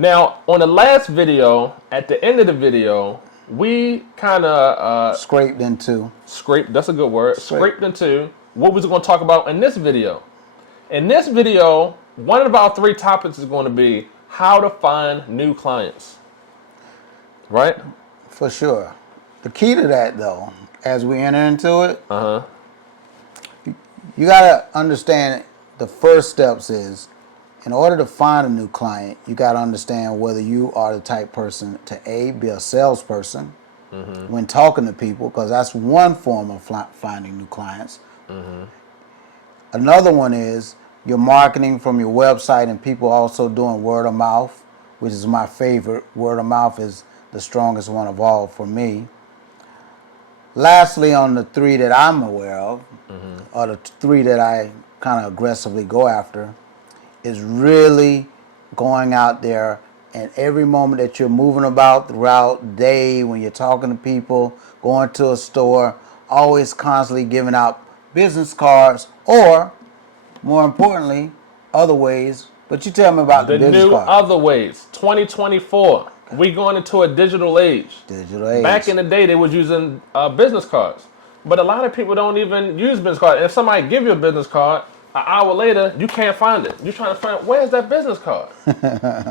Now, on the last video, at the end of the video, we kind of Scraped into. scraped, that's a good word, Scrape. scraped into what we're going to talk about in this video. In this video, one of our three topics is going to be how to find new clients. Right? For sure. The key to that, though, as we enter into it, you got to understand the first steps is, in order to find a new client, you got to understand whether you are the type person to be a salesperson when talking to people, because that's one form of finding new clients. Another one is your marketing from your website and people also doing word of mouth, which is my favorite. Word of mouth is the strongest one of all for me. Lastly, on the three that I'm aware of, or the three that I kind of aggressively go after, is really going out there and every moment that you're moving about throughout the day, when you're talking to people, going to a store, always constantly giving out business cards, or more importantly, other ways. But you tell me about the business new card. other ways. 2024. We going into a digital age. Digital age. Back in the day, they was using business cards. But a lot of people don't even use business cards. And if somebody give you a business card, an hour later, you can't find it. You're trying to find, where's that business card?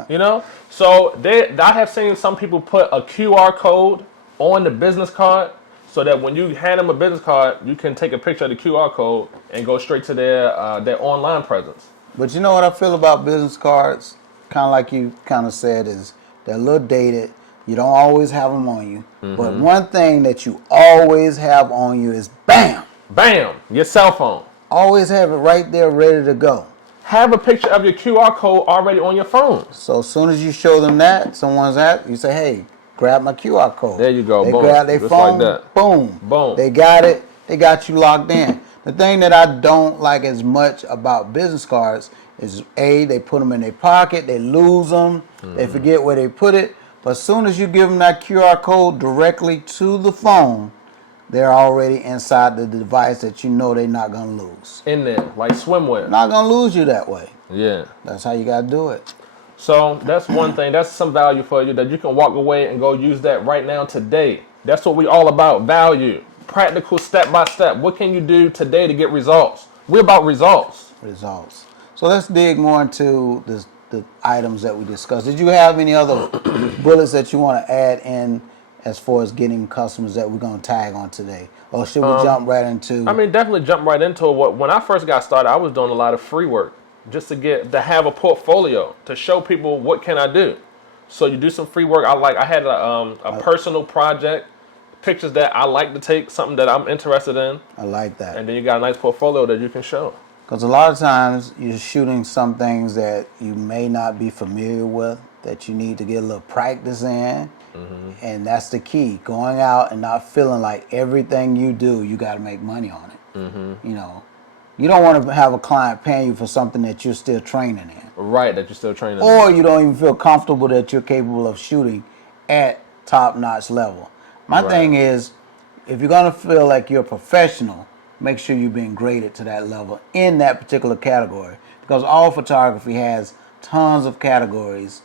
You know? So I have seen some people put a QR code on the business card so that when you hand them a business card, you can take a picture of the QR code and go straight to their online presence. But you know what I feel about business cards? Kind of like you kind of said, is they're a little dated. You don't always have them on you. But one thing that you always have on you is BAM! Bam! Your cell phone. Always have it right there ready to go. Have a picture of your QR code already on your phone. So as soon as you show them that, someone's at, you say, hey, grab my QR code. There you go. They Boom. grab their Just phone, like that. boom. Boom. They got it. They got you locked in. The thing that I don't like as much about business cards is, A, they put them in their pocket, they lose them, they forget where they put it. But as soon as you give them that QR code directly to the phone, they're already inside the device that you know they're not going to lose. In there, like swimwear. Not going to lose you that way. Yeah. That's how you got to do it. So that's one thing. That's some value for you that you can walk away and go use that right now today. That's what we all about. Value. Practical, step by step. What can you do today to get results? We're about results. Results. So let's dig more into the items that we discussed. Did you have any other bullets that you want to add in as far as getting customers that we're going to tag on today? Or should we jump right into... I mean, definitely jump right into it. When I first got started, I was doing a lot of free work just to have a portfolio, to show people what can I do. So you do some free work. I had a personal project, pictures that I like to take, something that I'm interested in. I like that. And then you got a nice portfolio that you can show. Because a lot of times you're shooting some things that you may not be familiar with, that you need to get a little practice in. And that's the key. Going out and not feeling like everything you do, you got to make money on it. You know, you don't want to have a client paying you for something that you're still training in. Right, that you're still training in. Or you don't even feel comfortable that you're capable of shooting at top-notch level. My thing is, if you're going to feel like you're a professional, make sure you're being graded to that level in that particular category. Because all photography has tons of categories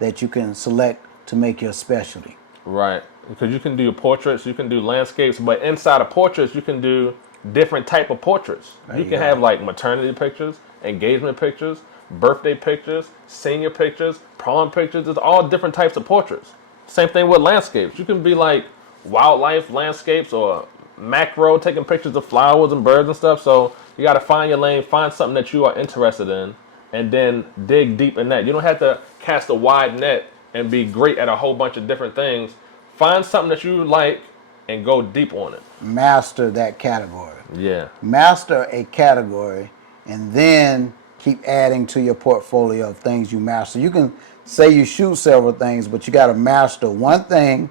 that you can select to make your specialty. Right, because you can do portraits, you can do landscapes, but inside of portraits, you can do different type of portraits. You can have like maternity pictures, engagement pictures, birthday pictures, senior pictures, prom pictures. It's all different types of portraits. Same thing with landscapes. You can be like wildlife landscapes or macro, taking pictures of flowers and birds and stuff. So you got to find your lane, find something that you are interested in, and then dig deep in that. You don't have to cast a wide net and be great at a whole bunch of different things. Find something that you like and go deep on it. Master that category. Yeah. Master a category and then keep adding to your portfolio of things you master. You can say you shoot several things, but you got to master one thing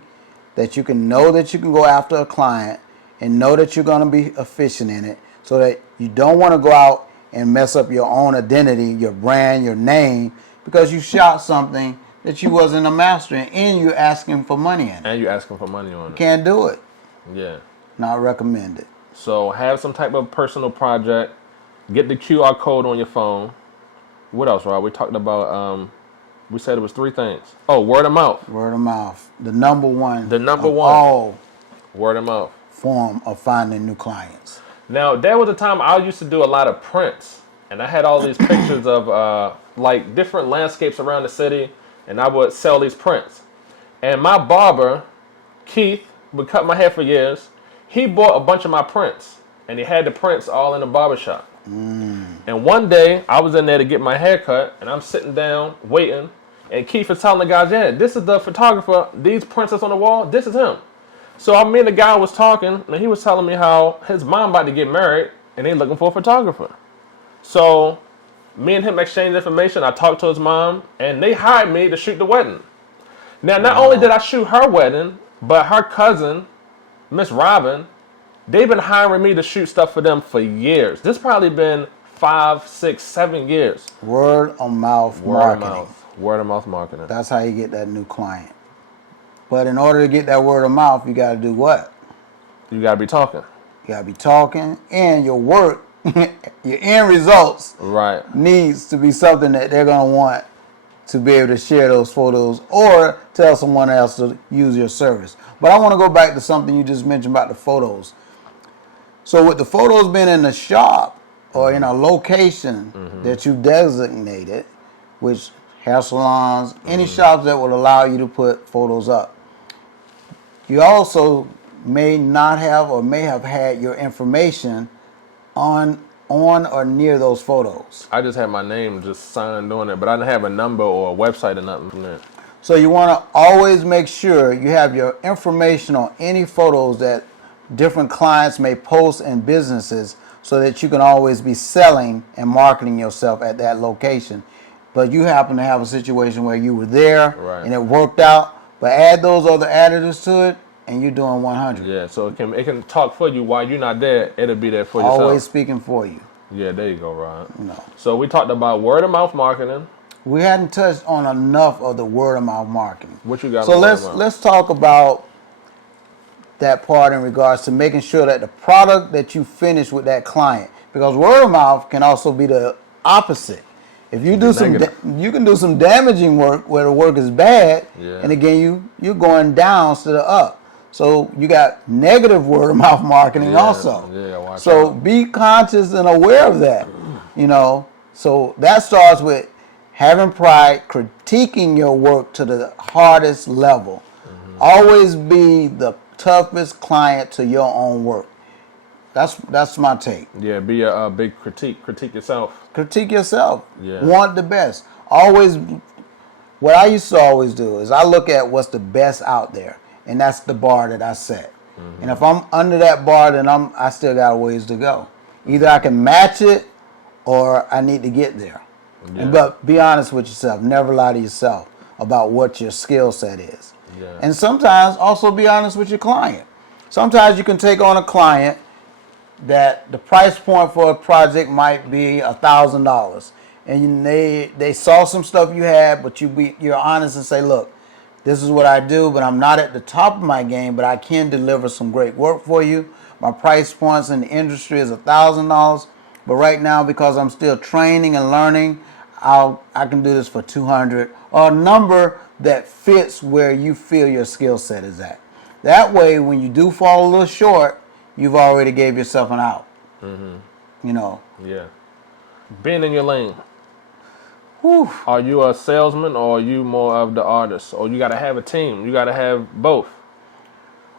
that you can know that you can go after a client and know that you're going to be efficient in it, so that you don't want to go out and mess up your own identity, your brand, your name, because you shot something that you wasn't a master in, and you're asking for money in it. And you're asking for money on it. Can't do it. Yeah. Not recommended. So have some type of personal project. Get the QR code on your phone. What else, Rob? We talked about We said it was 3 things. Oh, word of mouth. Word of mouth. The number one. The number of one. all Word of mouth. form of finding new clients. Now, there was a time I used to do a lot of prints, and I had all these pictures of like different landscapes around the city, and I would sell these prints. And my barber, Keith, would cut my hair for years. He bought a bunch of my prints, and he had the prints all in the barbershop. And one day, I was in there to get my hair cut, and I'm sitting down waiting, and Keith is telling the guys, yeah, this is the photographer. These prints that's on the wall, this is him. So me and the guy was talking, and he was telling me how his mom about to get married, and they looking for a photographer. So me and him exchanged information. I talked to his mom, and they hired me to shoot the wedding. Now, not only did I shoot her wedding, but her cousin, Miss Robin, they've been hiring me to shoot stuff for them for years. This probably been 5, 6, 7 years. Word of mouth marketing. Word of mouth marketing. That's how you get that new client. But in order to get that word of mouth, you got to do what? You gotta be talking. You got to be talking, and your work, your end results, Right. needs to be something that they're going to want to be able to share those photos or tell someone else to use your service. But I want to go back to something you just mentioned about the photos. So with the photos being in the shop or in a location that you've designated, which hair salons, any shops that will allow you to put photos up, you also may not have or may have had your information on or near those photos. I just had my name just signed on it, but I didn't have a number or a website or nothing from there. So you want to always make sure you have your information on any photos that different clients may post in businesses so that you can always be selling and marketing yourself at that location. But you happen to have a situation where you were there and it worked out, but add those other additives to it and you're doing 100. Yeah, so it can talk for you while you're not there. It'll be there for yourself. Always speaking for you. Yeah, there you go, Rod. No. So we talked about word of mouth marketing. We hadn't touched on enough of the word of mouth marketing. What you got? So let's talk about that part in regards to making sure that the product that you finish with that client, because word of mouth can also be the opposite. If you do you can do some damaging work where the work is bad, and again you're going down instead of up. So you got negative word of mouth marketing also. Yeah, watch so out. be conscious and aware of that. You know, so that starts with having pride, critiquing your work to the hardest level. Always be the toughest client to your own work. That's my take. Yeah, be a big critique. Critique yourself. Critique yourself. Yeah. Want the best. Always. What I used to always do is I look at what's the best out there, and that's the bar that I set. And if I'm under that bar, then I still got a ways to go. Either I can match it, or I need to get there. Yeah. But be honest with yourself. Never lie to yourself about what your skill set is. Yeah. And sometimes also be honest with your client. Sometimes you can take on a client that the price point for a project might be $1,000, and they saw some stuff you had, but you're honest and say, look, this is what I do, but I'm not at the top of my game, but I can deliver some great work for you. My price points in the industry is $1,000, but right now, because I'm still training and learning, I can do this for $200, or a number that fits where you feel your skill set is at. That way, when you do fall a little short, you've already gave yourself an out. You know. Yeah. Being in your lane. Whew. Are you a salesman or are you more of the artist? Or you got to have a team. You got to have both.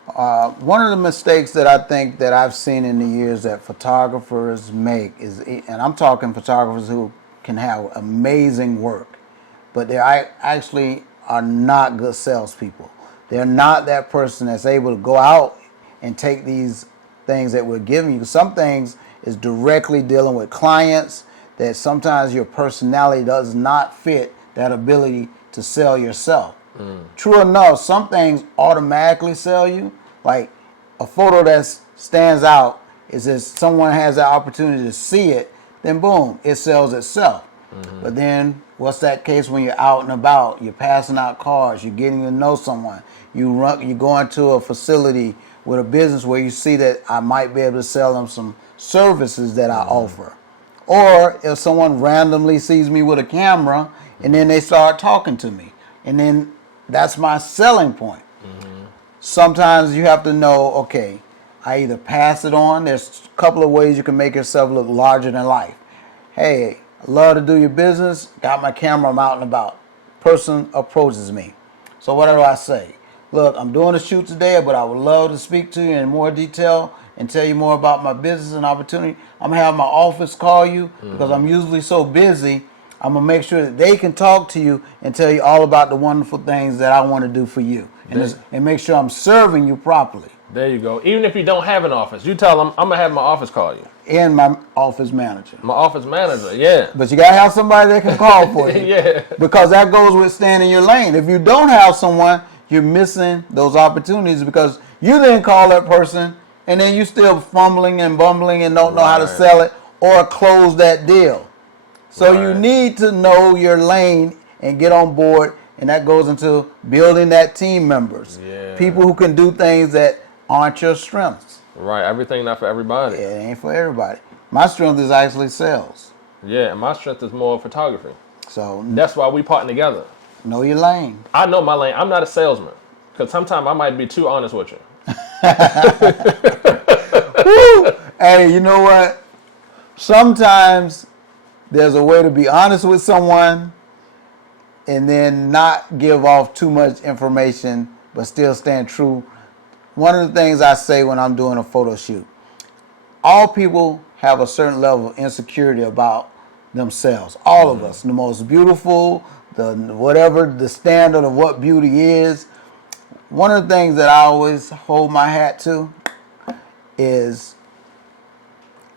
One of the mistakes that I think that I've seen in the years that photographers make is, and I'm talking photographers who can have amazing work, but they actually are not good salespeople. They're not that person that's able to go out and take these things that we're giving you. Some things is directly dealing with clients that sometimes your personality does not fit that ability to sell yourself. True enough, some things automatically sell you. Like a photo that stands out is if someone has that opportunity to see it, then boom, it sells itself. But then what's that case when you're out and about, you're passing out cars, you're getting to know someone, you go into a facility with a business where you see that I might be able to sell them some services that I offer. Or if someone randomly sees me with a camera and then they start talking to me, and then that's my selling point. Sometimes you have to know, okay, I either pass it on. There's a couple of ways you can make yourself look larger than life. Hey, I love to do your business. Got my camera, I'm out and about. Person approaches me. So what do I say? Look, I'm doing a shoot today, but I would love to speak to you in more detail and tell you more about my business and opportunity. I'm going to have my office call you because I'm usually so busy. I'm going to make sure that they can talk to you and tell you all about the wonderful things that I want to do for you. And make sure I'm serving you properly. There you go. Even if you don't have an office, you tell them, I'm going to have my office call you. And my office manager. My office manager, yeah. But you got to have somebody that can call for you. Yeah. Because that goes with staying in your lane. If you don't have someone, you're missing those opportunities because you didn't call that person and then you still fumbling and bumbling and don't know how to sell it or close that deal. So you need to know your lane and get on board, and that goes into building that team members. Yeah. People who can do things that aren't your strengths. Right, everything not for everybody. Yeah, it ain't for everybody. My strength is actually sales. Yeah, and my strength is more photography. So That's why we partner together. know your lane. I know my lane. I'm not a salesman. Because sometimes I might be too honest with you. Woo! Hey, you know what? Sometimes there's a way to be honest with someone and then not give off too much information, but still stand true. One of the things I say when I'm doing a photo shoot, all people have a certain level of insecurity about themselves. All of us, the most beautiful, whatever the standard of what beauty is. One of the things that I always hold my hat to is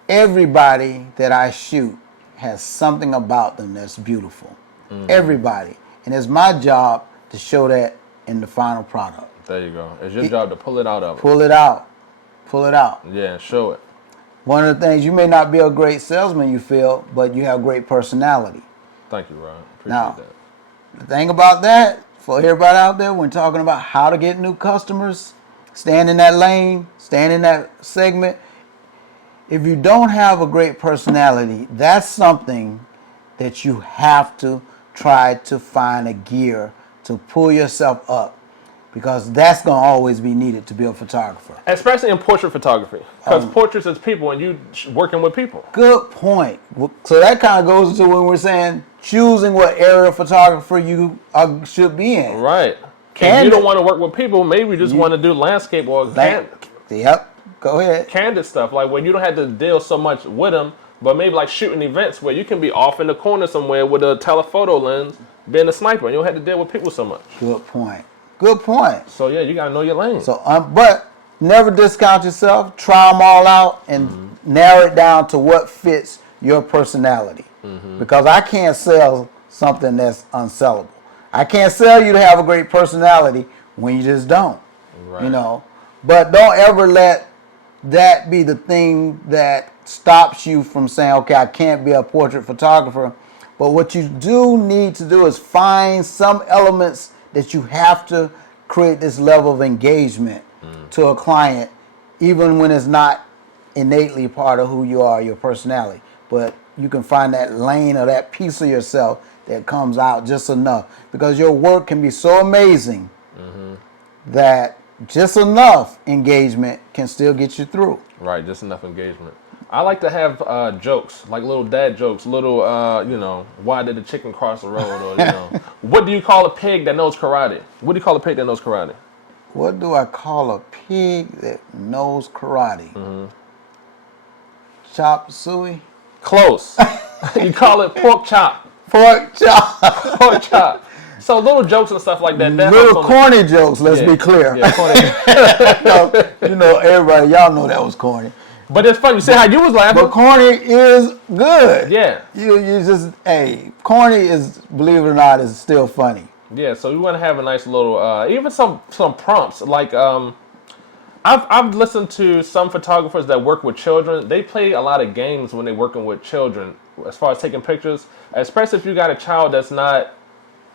everybody that I shoot has something about them that's beautiful. Everybody. And it's my job to show that in the final product. There you go. It's your job to pull it out of it. Pull it out. Pull it out. Yeah, show it. One of the things, you may not be a great salesman, you feel, but you have great personality. Thank you, Ron. Appreciate Now, that. the thing about that, for everybody out there, when talking about how to get new customers, stand in that lane, stand in that segment, if you don't have a great personality, that's something that you have to try to find a gear to pull yourself up, because that's going to always be needed to be a photographer. Especially in portrait photography. Because portraits is people and you working with people. Good point. So that kind of goes into when we're saying choosing what area of photographer you should be in. Right. If you don't want to work with people, maybe you just want to do landscape or Yep. Go ahead. candid stuff. Like where you don't have to deal so much with them, but maybe like shooting events where you can be off in the corner somewhere with a telephoto lens, being a sniper, and you don't have to deal with people so much. Good point. Good point. So yeah, you got to know your lane. So, but never discount yourself. Try them all out and narrow it down to what fits your personality. Because I can't sell something that's unsellable. I can't sell you to have a great personality when you just don't. Right. You know. But don't ever let that be the thing that stops you from saying, okay, I can't be a portrait photographer. But what you do need to do is find some elements that you have to create this level of engagement to a client, even when it's not innately part of who you are, your personality. But you can find that lane or that piece of yourself that comes out just enough. Because your work can be so amazing that just enough engagement can still get you through. Right, just enough engagement. I like to have jokes, like little dad jokes, little, why did the chicken cross the road? Or, what do you call a pig that knows karate? What do you call a pig that knows karate? What do I call a pig that knows karate? Chop suey? Close. You call it pork chop. Pork chop. Pork chop. So little jokes and stuff like that. Little corny jokes, let's be clear. Yeah, corny. Everybody, y'all know that was corny. But it's funny. You see how you was laughing? But corny is good. Yeah. You just, corny is, believe it or not, is still funny. Yeah, so we want to have a nice little, even some prompts. Like, I've listened to some photographers that work with children. They play a lot of games when they're working with children as far as taking pictures. Especially if you got a child that's not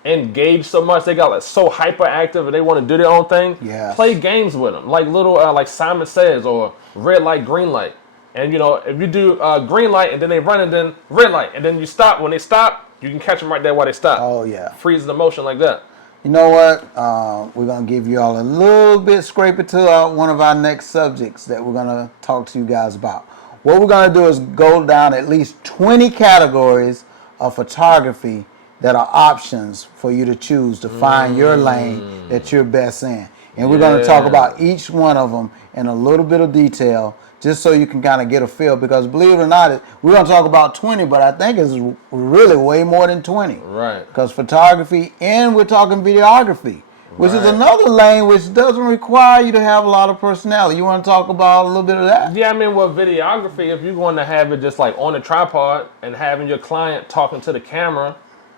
engaged so much, they got like so hyperactive and they want to do their own thing. Yes. Play games with them, like little like Simon Says or red light, green light. And if you do green light and then they run and then red light and then you stop. When they stop, You can catch them right there while they stop. Oh, yeah. Freeze the motion like that. You know what? We're going to give you all a little bit, scrape it to one of our next subjects that we're going to talk to you guys about. What we're going to do is go down at least 20 categories of photography that are options for you to choose to find your lane that you're best in. And we're going to talk about each one of them in a little bit of detail, just so you can kind of get a feel. Because believe it or not, we're going to talk about 20, but I think it's really way more than 20. Right. Because photography, and we're talking videography, which is another lane which doesn't require you to have a lot of personality. You want to talk about a little bit of that? Yeah, I mean, with videography, if you're going to have it just like on a tripod and having your client talking to the camera,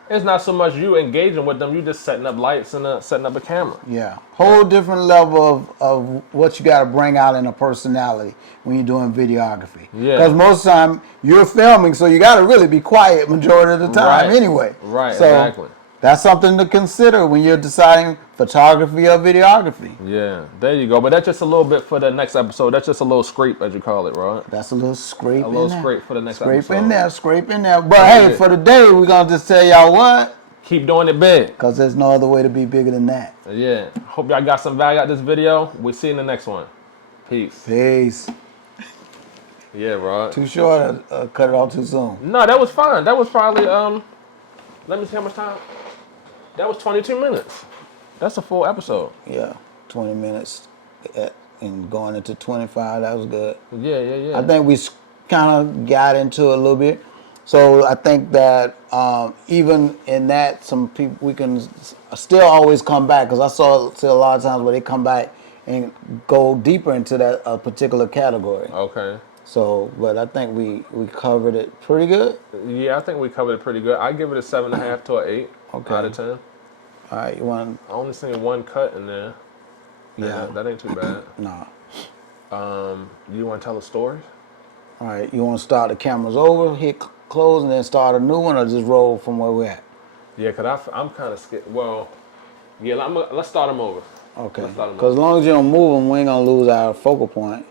it's not so much you engaging with them, you just setting up lights and setting up a camera. Yeah, whole different level of what you got to bring out in a personality when you're doing videography. Yeah. Because most of the time you're filming, so you got to really be quiet majority of the time anyway. Right, so exactly. That's something to consider when you're deciding photography or videography. Yeah, there you go. But that's just a little bit for the next episode. That's just a little scrape, as you call it, right? That's a little scrape A in little there. scrape for the next episode. Scrape in there. But hey, for today, we're going to just tell y'all what? Keep doing it big. Because there's no other way to be bigger than that. Yeah. Hope y'all got some value out of this video. We'll see you in the next one. Peace. Peace. Yeah, right. Too short, cut it off too soon. No, that was fine. That was probably, let me see how much time. That was 22 minutes. That's a full episode. Yeah, 20 minutes and going into 25, that was good. Yeah. I think we kind of got into it a little bit. So I think that even in that, some people, we can still always come back, because I see a lot of times where they come back and go deeper into that particular category. Okay. So, but I think we covered it pretty good. Yeah, I think we covered it pretty good. I give it a 7.5 to an 8 out of 10. All right, you want? I only seen one cut in there. Yeah. That ain't too bad. No. You want to tell a story? All right, you want to start the cameras over, hit close, and then start a new one, or just roll from where we're at? Yeah, because I'm kind of scared. Well, yeah, let's start them over. Okay. Let's start 'em Because as long as you don't move them, we ain't going to lose our focal point.